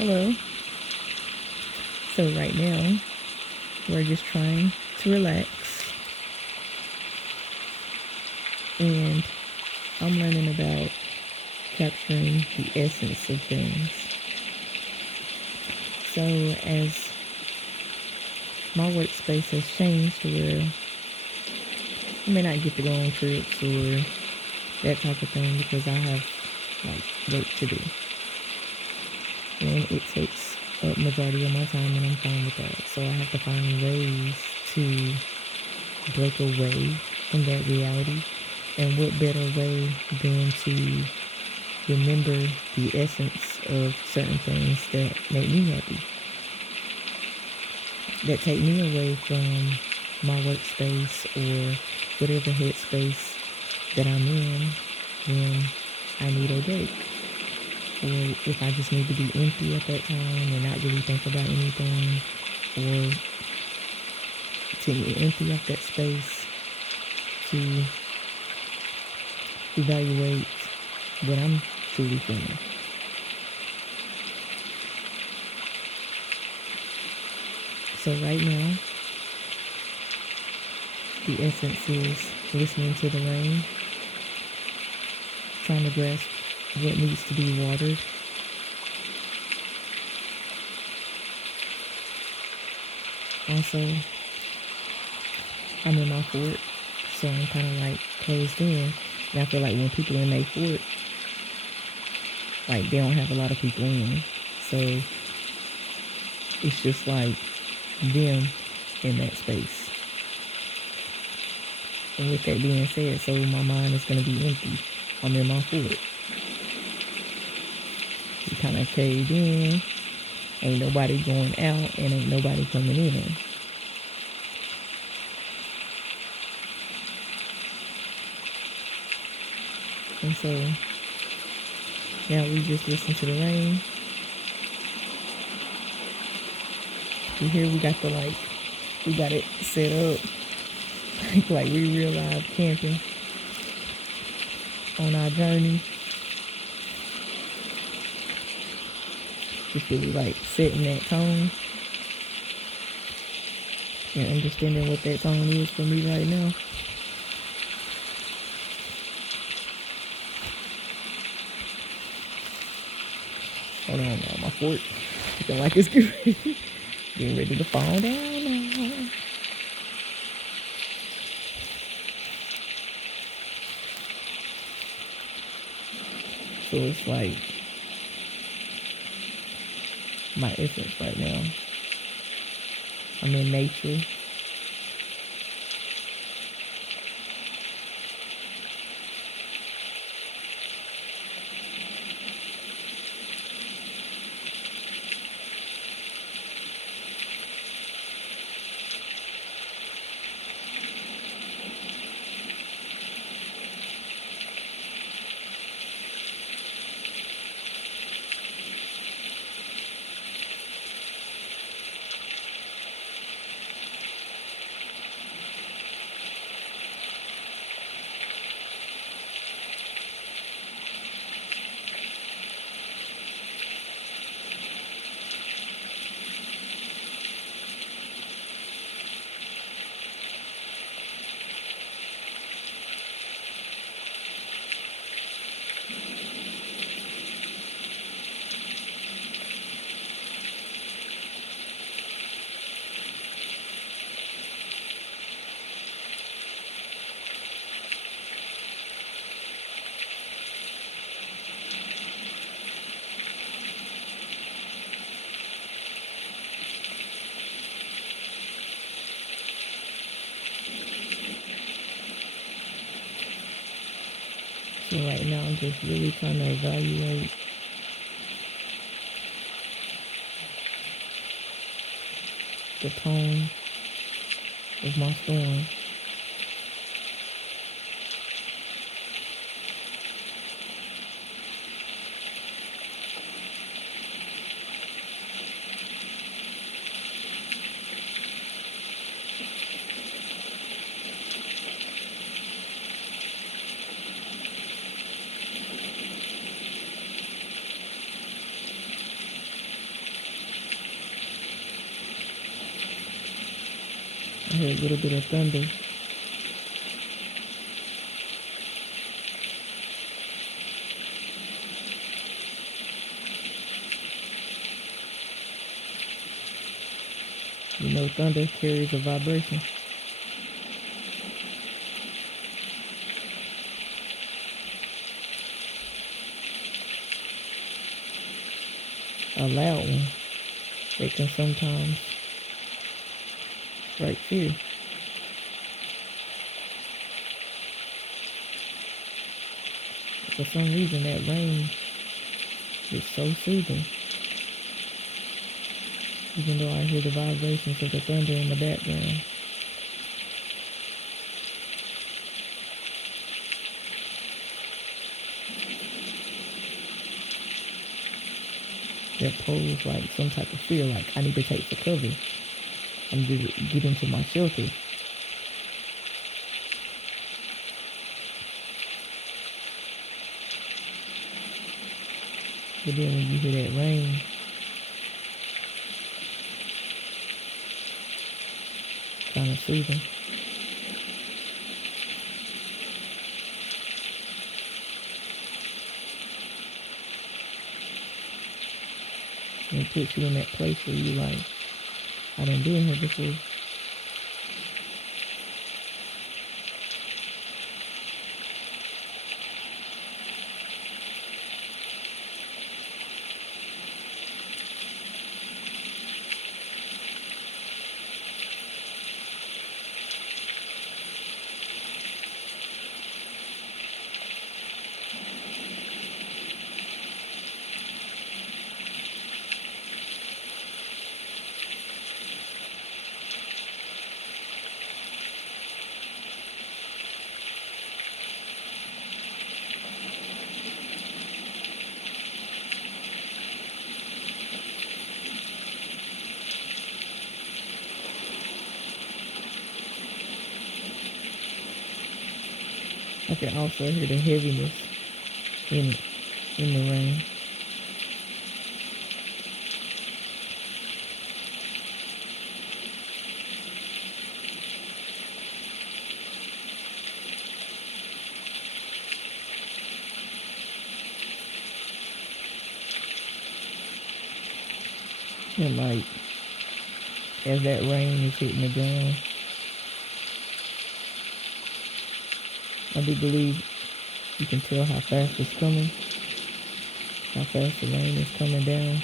Hello. So right now, we're just trying to relax, and I'm learning about capturing the essence of things. So as my workspace has changed to where I may not get to go on trips or that type of thing because I have like work to do, and it takes up majority of my time, and I'm fine with that. So I have to find ways to break away from that reality. And what better way than to remember the essence of certain things that make me happy, that take me away from my workspace or whatever headspace that I'm in when I need a break. Or if I just need to be empty at that time and not really think about anything, or to empty out that space to evaluate what I'm truly feeling. So right now, the essence is listening to the rain, trying to grasp what needs to be watered. Also, I'm in my fort, so I'm kind of like closed in. And I feel like when people in their fort, like they don't have a lot of people in. So it's just like them in that space. And with that being said, so my mind is going to be empty. I'm in my fort. We kind of caved in. Ain't nobody going out and ain't nobody coming in. And so now we just listen to the rain. We here we got the like, we got it set up like we real live camping on our journey. Just really like setting that tone and understanding what that tone is for me right now. Hold on now, my fort looking like it's getting ready to fall down now. So it's like my essence right now. I'm in nature. So right now I'm just really trying to evaluate the tone of my storm. I heard a little bit of thunder. You know, thunder carries a vibration. A loud one that can sometimes strike fear. For some reason, that rain is so soothing. Even though I hear the vibrations of the thunder in the background. That pose like some type of fear, like I need to take the cover. I need to get into my shelter. But then when you hear that rain, kind of soothing. And it puts you in that place where you like, I done been here before. I can also hear the heaviness in it, in the rain. And like, as that rain is hitting the ground, I do believe you can tell how fast it's coming, how fast the rain is coming down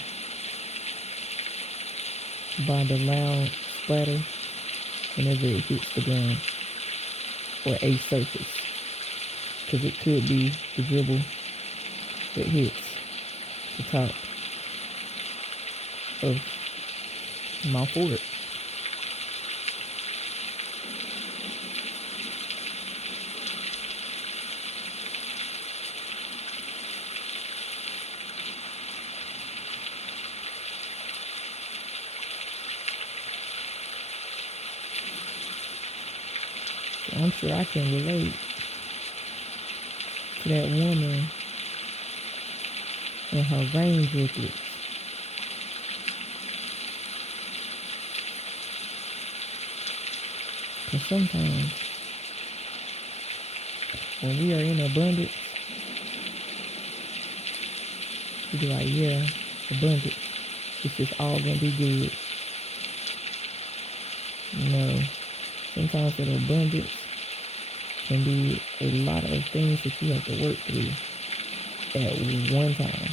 by the loud splatter whenever it hits the ground or a surface. Because it could be the dribble that hits the top of my fort. So I'm sure I can relate to that woman and her rain driplets. Because sometimes when we are in abundance, we be like, yeah, abundance. It's just all gonna be good. You know, sometimes that abundance can be a lot of things that you have to work through at one time.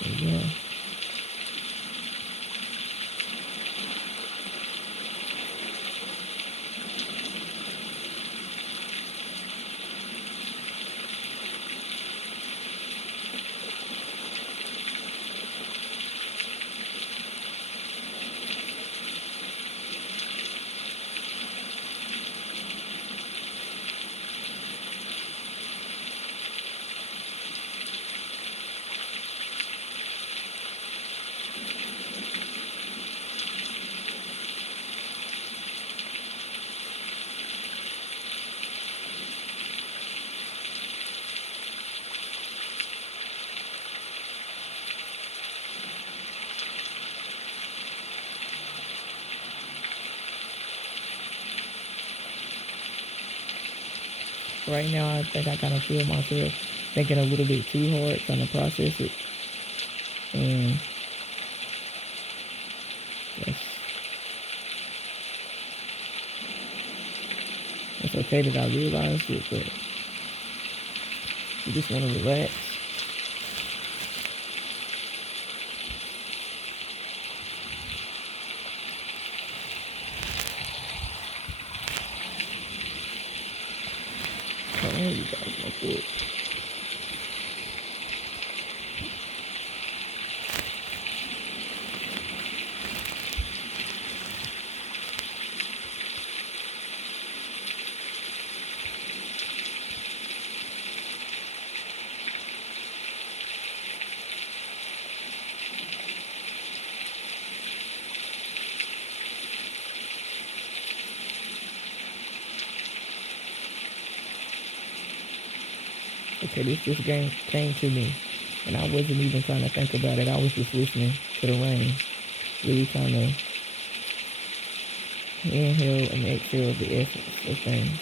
So yeah. Right now, I think I kind of feel myself thinking a little bit too hard, trying to process it. And that's, it's okay that I realized it, but you just want to relax. Oh, you guys, my foot. Okay, this just came to me, and I wasn't even trying to think about it. I was just listening to the rain, really trying to inhale and exhale the essence of things.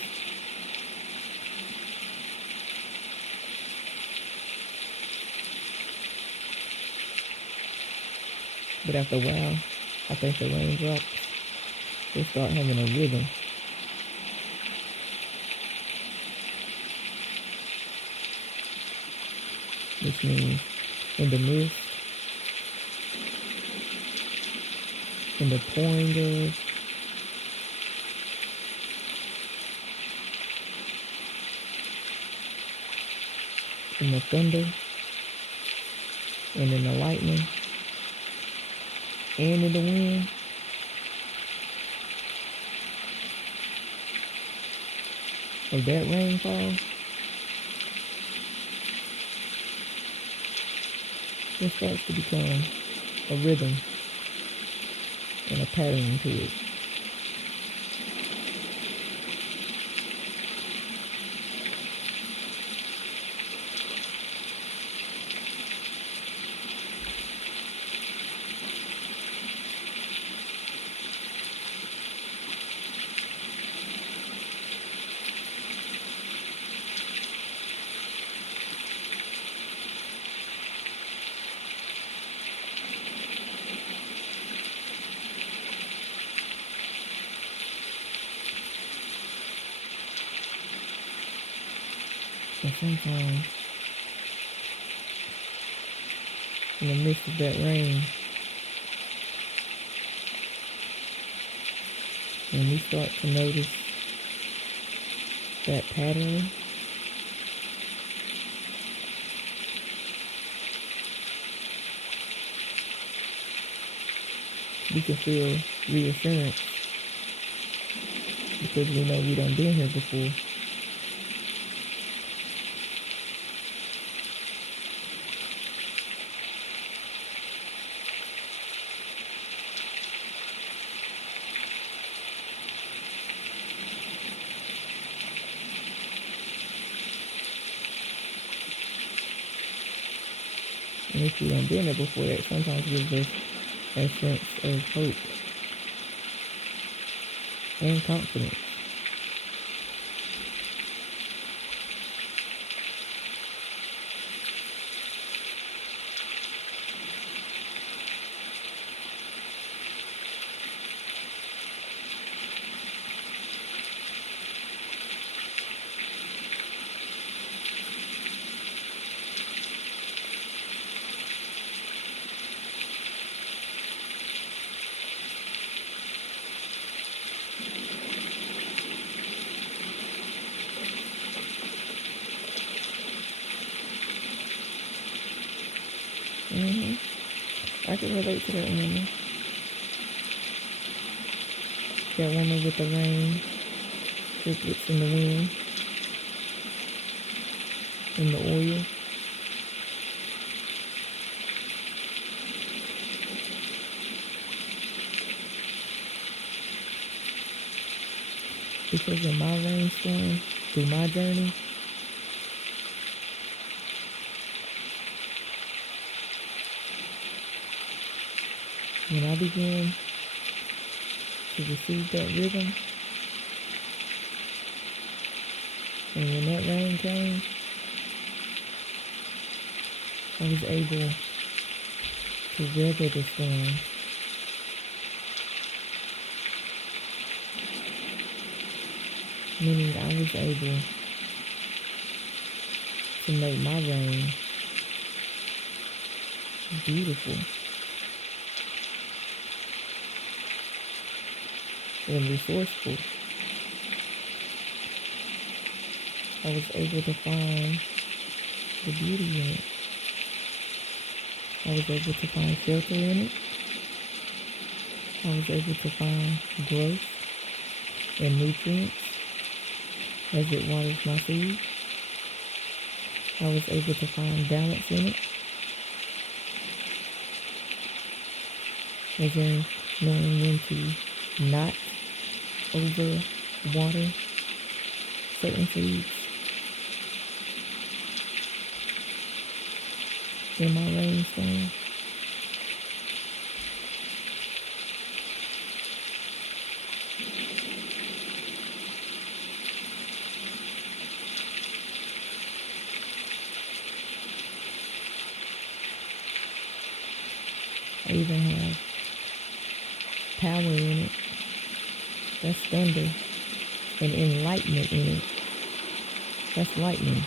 But after a while, I think the raindrops, they start having a rhythm. Which means in the mist, in the pouring of, in the thunder, and in the lightning, and in the wind, of that rainfall, it starts to become a rhythm and a pattern to it. And sometimes, in the midst of that rain, when we start to notice that pattern, we can feel reassurance because we know we done been here before. And if we done been there before, that sometimes gives us a sense of hope and confidence. I can relate to that woman. That woman with the rain, driplets in the wind, in the oil. Because in my rainstorm, through my journey, when I began to receive that rhythm, And when that rain came, I was able to weather the storm. Meaning I was able to make my rain beautiful and resourceful. I was able to find the beauty in it. I was able to find shelter in it. I was able to find growth and nutrients as it waters my seed. I was able to find balance in it, as in knowing when to not over water certain seeds in my rainstorm. I even have power in it. That's thunder. And enlightenment in it. That's lightning.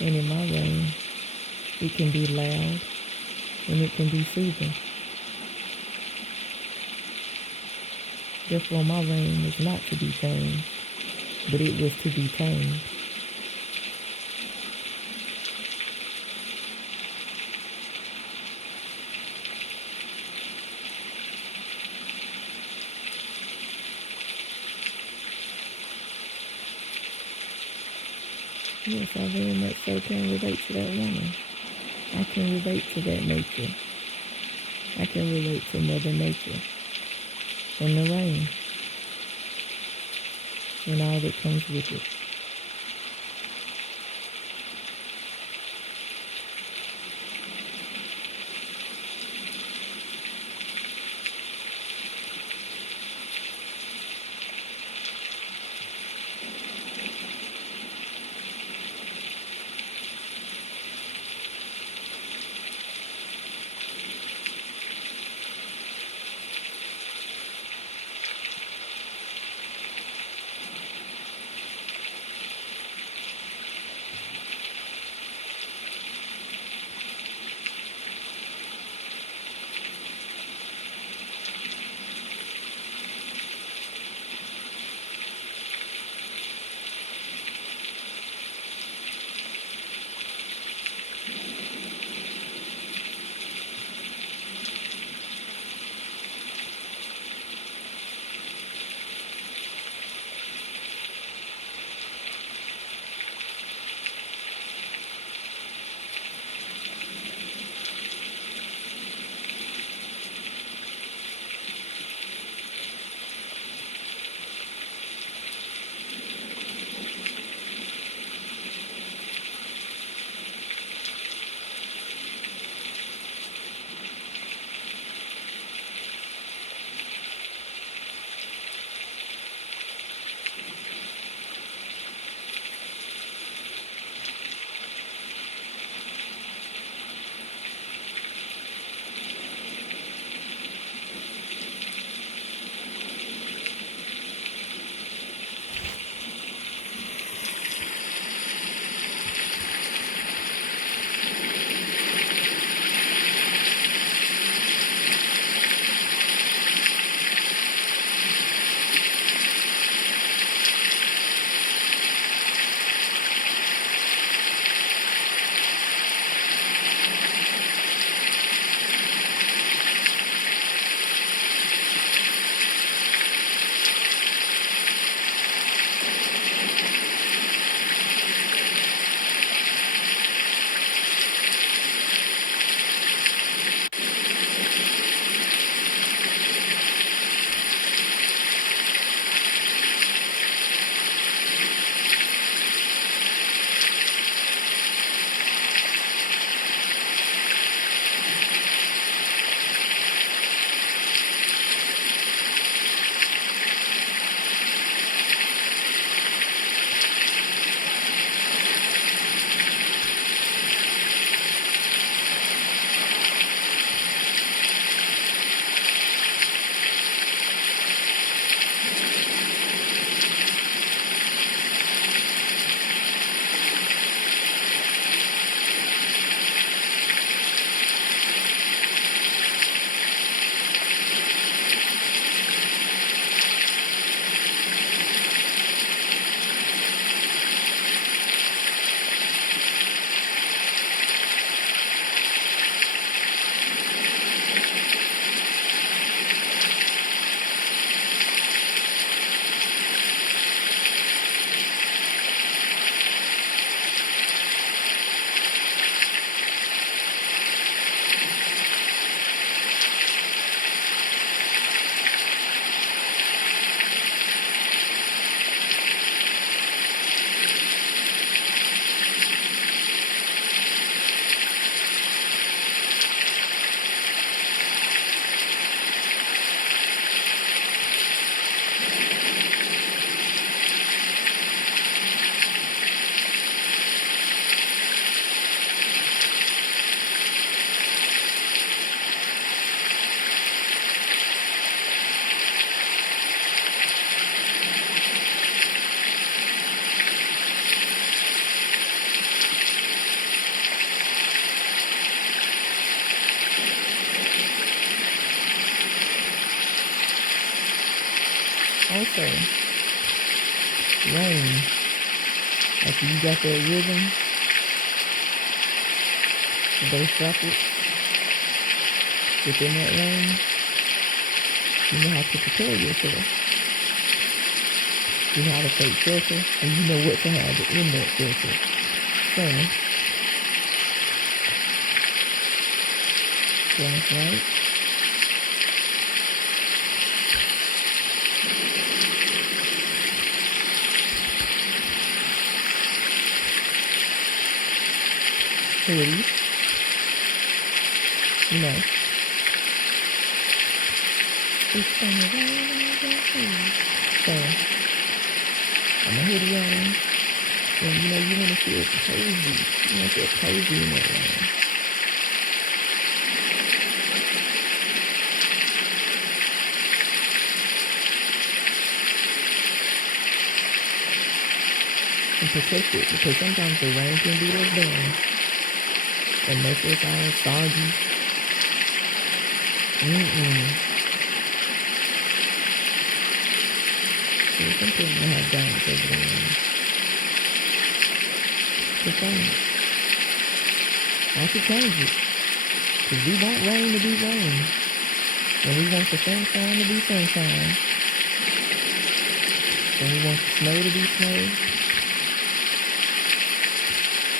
And in my rain, it can be loud and it can be soothing. Therefore, my rain is not to be tamed, but it was to be tamed. Yes, I very much so can relate to that woman. I can relate to that nature. I can relate to Mother Nature and the rain and all that comes with it. Also, rain. After you got that rhythm, those droplets within that rain, you know how to prepare yourself. You know how to take shelter, and you know what to have in that shelter. Sun. That's right. Hoodies. You know. It's gonna rain. So, I'm a hoodie on. And you know, you want to feel cozy. You want to feel cozy in that rain. And protect it, because sometimes the rain can be let down and make us all soggy. So it's important to have balance over the rain. Perform it. I should change it. Because we want rain to be rain. And we want the sunshine to be sunshine. And we want the snow to be snow.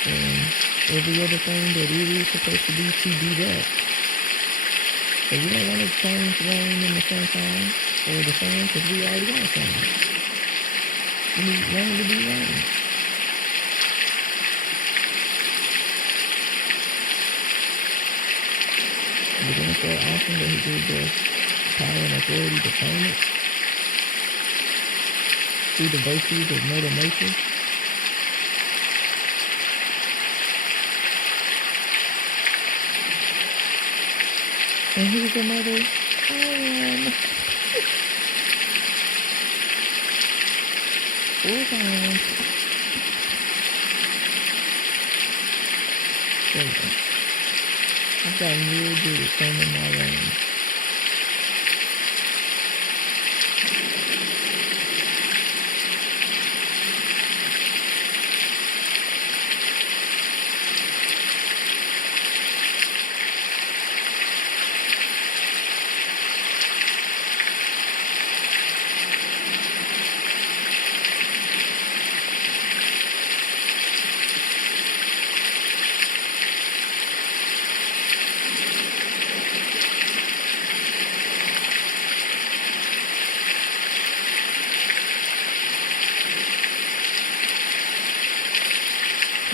And every other thing that it is supposed to be that. So we don't want to change rain in the sunshine or the sun, because we already got sun. We need rain to be rain. But then it's so awesome that he gives us power and authority to claim it through the virtues of Mother Nature. And who's your mother? I am. Four times. There you go. I've gotten real good at claiming my rain.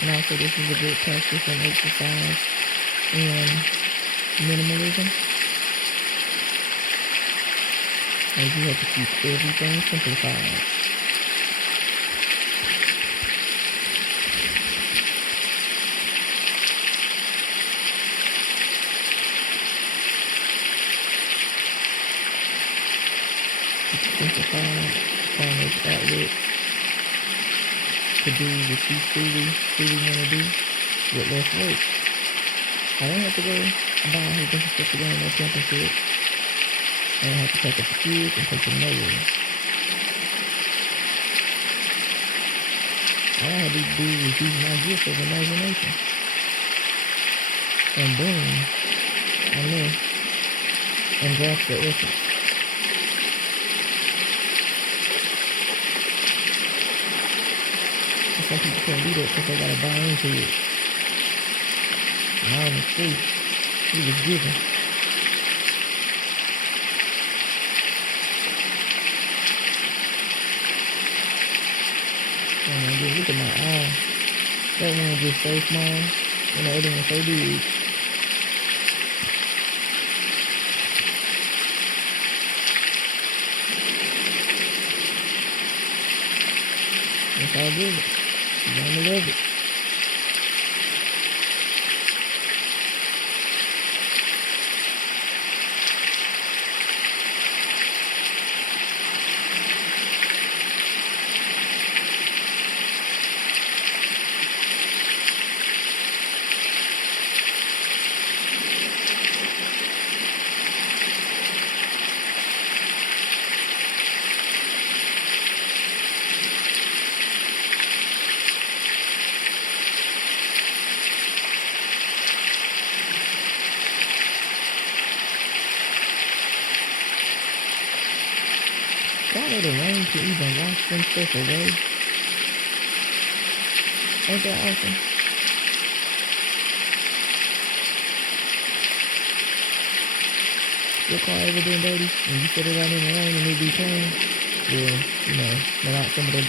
And also, this is a good practice and exercise in minimalism. And you have to keep everything simplified. Simplified, find those outlets to do what you truly want to do with less work. I don't have to go buy a whole bunch of stuff to go on no camping trip. I don't have to pick up the kids and take them nowhere. All I have to do is use my gift of imagination. And boom, I'm there. And grasp the essence. Some people can't do that because they gotta buy into it. Mine was free. He was given. Oh my God, look at my eye. That one was just so small, and the other one so big. It's all good. You're gonna love it. Y'all know the rain can even wash some stuff away. Ain't that awesome? Your car ever been dirty and you put it out in the rain and it be clean? Well, you know, let out some of the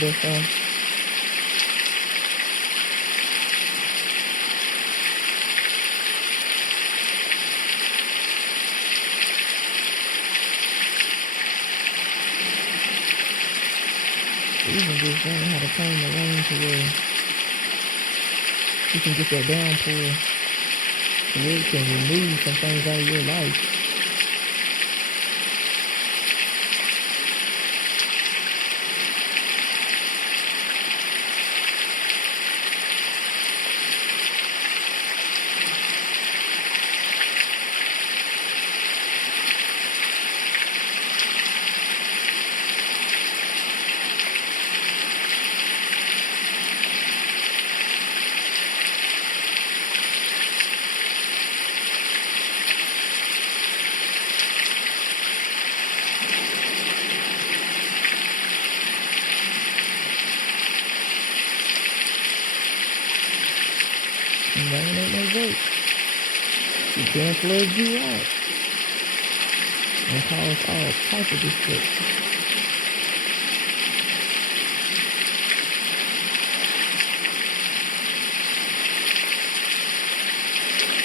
dust off. Even just learning how to tame the rain to where you can get that downpour to where it can remove some things out of your life. And rain ain't no joke. It can flood you out and cause all types of destruction.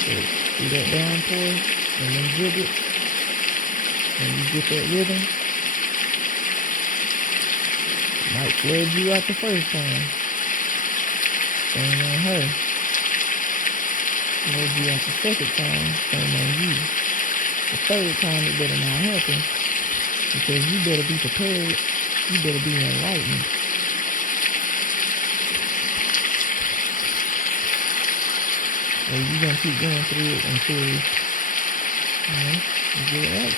So, see that downpour and then giblets, and you get that rhythm, it might flood you out the first time. Shame on her. Flood you out the second time, shame on you. The third time it better not happen because you better be prepared. You better be enlightened. Or you gonna keep going through it until you get it right.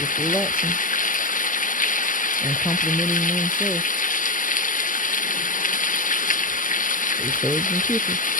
Just relaxing and complimenting oneself. With hugs and kisses.